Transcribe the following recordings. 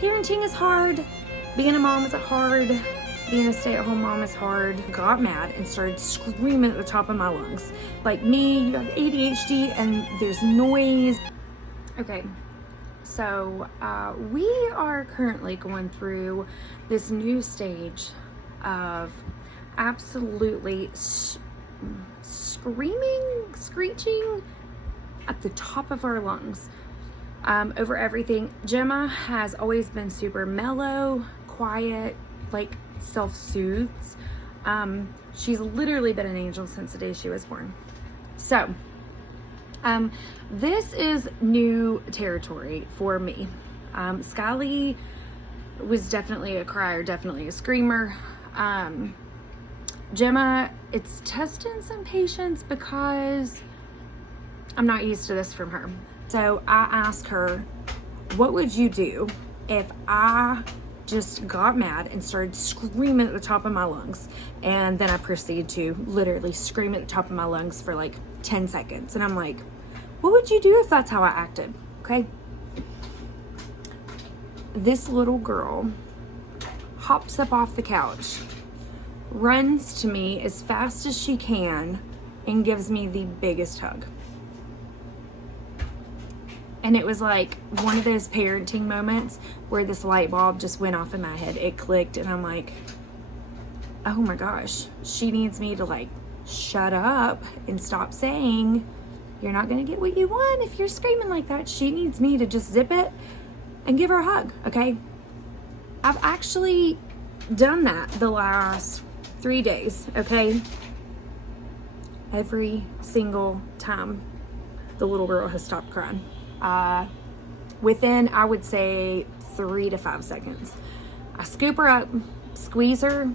parenting is hard. Being a mom is hard. Being a stay-at-home mom is hard. Got mad and started screaming at the top of my lungs. Like, me, you have ADHD and there's noise. Okay, so we are currently going through this new stage of absolutely screeching at the top of our lungs over everything. Gemma has always been super mellow, quiet, like self-soothes. She's literally been an angel since the day she was born. So this is new territory for me. Skyly was definitely a crier, definitely a screamer. Gemma, it's testing some patience because I'm not used to this from her. So I asked her, what would you do if I just got mad and started screaming at the top of my lungs? And then I proceeded to literally scream at the top of my lungs for like 10 seconds. And I'm like, what would you do if that's how I acted? Okay. This little girl hops up off the couch, runs to me as fast as she can, and gives me the biggest hug. And it was like one of those parenting moments where this light bulb just went off in my head. It clicked and I'm like, oh my gosh, she needs me to like shut up and stop saying, you're not gonna get what you want if you're screaming like that. She needs me to just zip it and give her a hug, okay? I've actually done that the last 3 days, okay? Every single time the little girl has stopped crying. Within, I would say, 3 to 5 seconds. I scoop her up, squeeze her,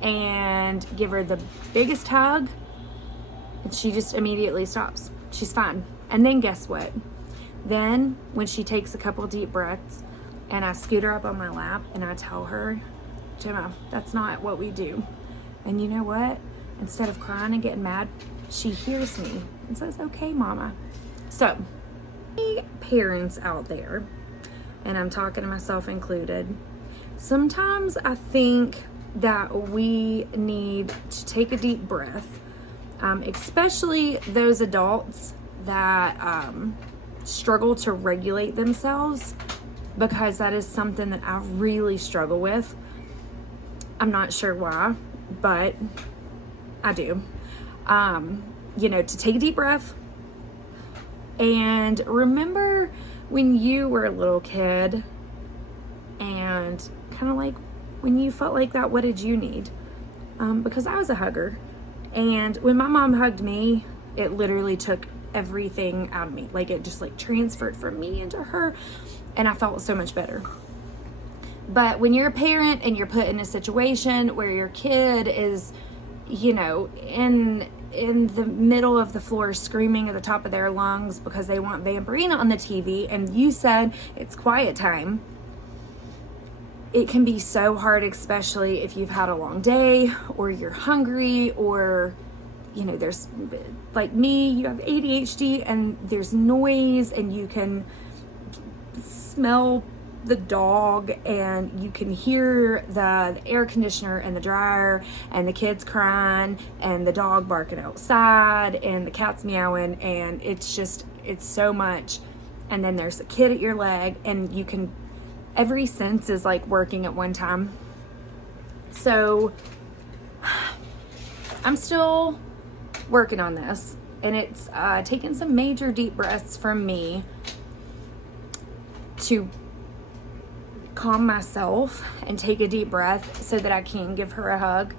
and give her the biggest hug, and she just immediately stops. She's fine. And then guess what? Then, when she takes a couple deep breaths, and I scoot her up on my lap, and I tell her, Gemma, that's not what we do. And you know what? Instead of crying and getting mad, she hears me and says, okay, mama. So, parents out there, and I'm talking to myself included, sometimes I think that we need to take a deep breath, especially those adults that struggle to regulate themselves, because that is something that I really struggle with. I'm not sure why, but I do. To take a deep breath and remember when you were a little kid and kind of like when you felt like that, what did you need? Because I was a hugger, and when my mom hugged me, it literally took everything out of me. Like, it just like transferred from me into her, and I felt so much better. But when you're a parent and you're put in a situation where your kid is, in the middle of the floor screaming at the top of their lungs because they want Vampirina on the TV, and you said it's quiet time, it can be so hard, especially if you've had a long day or you're hungry, or there's, like me, you have ADHD and there's noise, and you can smell the dog, and you can hear the air conditioner and the dryer and the kids crying and the dog barking outside and the cat's meowing, and it's so much. And then there's a kid at your leg, and every sense is like working at one time. So I'm still working on this, and it's taken some major deep breaths from me to calm myself and take a deep breath so that I can give her a hug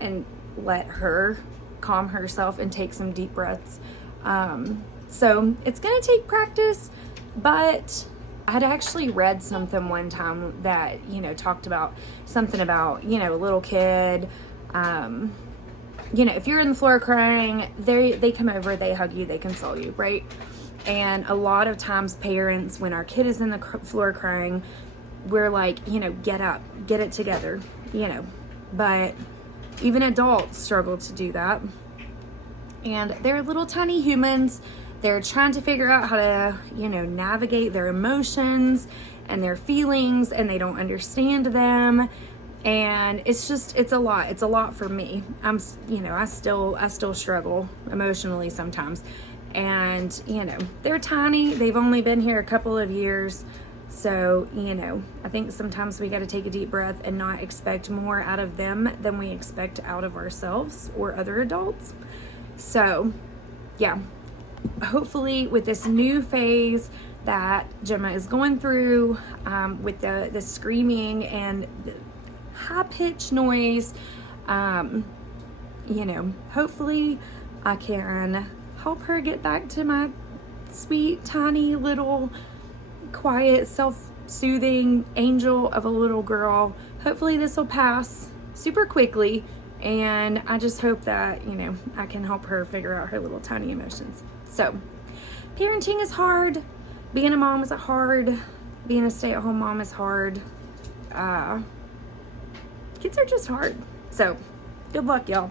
and let her calm herself and take some deep breaths. So it's going to take practice, but I had actually read something one time that, talked about something about, a little kid, if you're in the floor crying, they come over, they hug you, they console you, right? And a lot of times parents, when our kid is in the floor crying, we're like, get up, get it together, but even adults struggle to do that. And they're little tiny humans, they're trying to figure out how to, you know, navigate their emotions and their feelings, and they don't understand them. And it's a lot for me. You know, I still struggle emotionally sometimes. And, you know, they're tiny. They've only been here a couple of years. So, you know, I think sometimes we got to take a deep breath and not expect more out of them than we expect out of ourselves or other adults. So, yeah, hopefully with this new phase that Gemma is going through, with the screaming and the high-pitched noise, you know, hopefully I can help her get back to my sweet, tiny, little, quiet, self-soothing angel of a little girl. Hopefully this will pass super quickly, and I just hope that, you know, I can help her figure out her little tiny emotions. So, parenting is hard. Being a mom is hard. Being a stay-at-home mom is hard. Kids are just hard. So, good luck, y'all.